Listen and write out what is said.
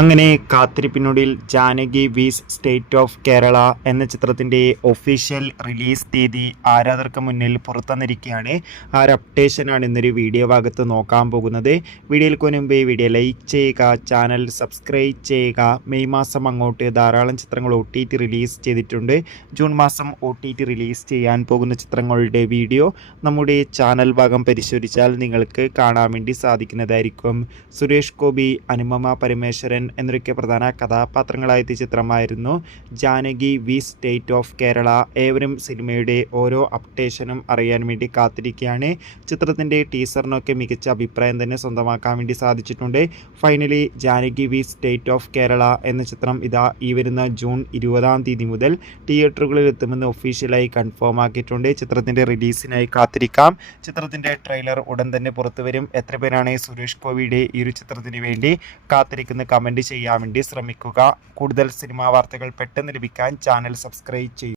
അങ്ങനെ കാത്തിരിപ്പിനൊടുവിൽ Janaki vs state of Kerala എന്ന ചിത്രത്തിൻ്റെ ഒഫീഷ്യൽ റിലീസ് തീയതി ആരാധകർക്ക് മുന്നിൽ പുറത്തുവന്നിരിക്കുകയാണ്. ആ ഒരു അപ്ഡേഷനാണ് ഇന്നൊരു വീഡിയോ ഭാഗത്ത് നോക്കാൻ പോകുന്നത്. വീഡിയോയിൽ മുൻപേ വീഡിയോ ലൈക്ക് ചെയ്യുക, ചാനൽ സബ്സ്ക്രൈബ് ചെയ്യുക. മെയ് മാസം അങ്ങോട്ട് ധാരാളം ചിത്രങ്ങൾ OTT റിലീസ് ചെയ്തിട്ടുണ്ട്. ജൂൺ മാസം OTT റിലീസ് ചെയ്യാൻ പോകുന്ന ചിത്രങ്ങളുടെ വീഡിയോ നമ്മുടെ ചാനൽ ഭാഗം പരിശോധിച്ചാൽ നിങ്ങൾക്ക് കാണാൻ വേണ്ടി സാധിക്കുന്നതായിരിക്കും. സുരേഷ് ഗോപി, അനുപമ പരമേശ്വരൻ എന്നൊക്കെ പ്രധാന കഥാപാത്രങ്ങളായെത്തിയ ചിത്രമായിരുന്നു Janaki V state of Kerala. ഏവരും സിനിമയുടെ ഓരോ അപ്ഡേഷനും അറിയാൻ വേണ്ടി കാത്തിരിക്കുകയാണ്. ചിത്രത്തിൻ്റെ ടീസറിനൊക്കെ മികച്ച അഭിപ്രായം തന്നെ സ്വന്തമാക്കാൻ വേണ്ടി സാധിച്ചിട്ടുണ്ട്. Finally Janaki V state of Kerala എന്ന ചിത്രം ഈ വരുന്ന ജൂൺ 20-ാം തീയതി മുതൽ തിയേറ്ററുകളിൽ എത്തുമെന്ന് ഒഫീഷ്യലായി കൺഫേം ആക്കിയിട്ടുണ്ട്. ചിത്രത്തിൻ്റെ റിലീസിനായി കാത്തിരിക്കാം. ചിത്രത്തിൻ്റെ ട്രെയിലർ ഉടൻ തന്നെ പുറത്തു വരും. എത്ര പേരാണ് സുരേഷ് ഗോപിയുടെ ഈ ഒരു ചിത്രത്തിന് വേണ്ടി കാത്തിരിക്കുന്ന കമൻറ്റ് ചെയ്യാൻ വേണ്ടി ശ്രമിക്കുക. കൂടുതൽ സിനിമാ വാർത്തകൾ പെട്ടെന്ന് ലഭിക്കാൻ ചാനൽ സബ്സ്ക്രൈബ് ചെയ്യുക.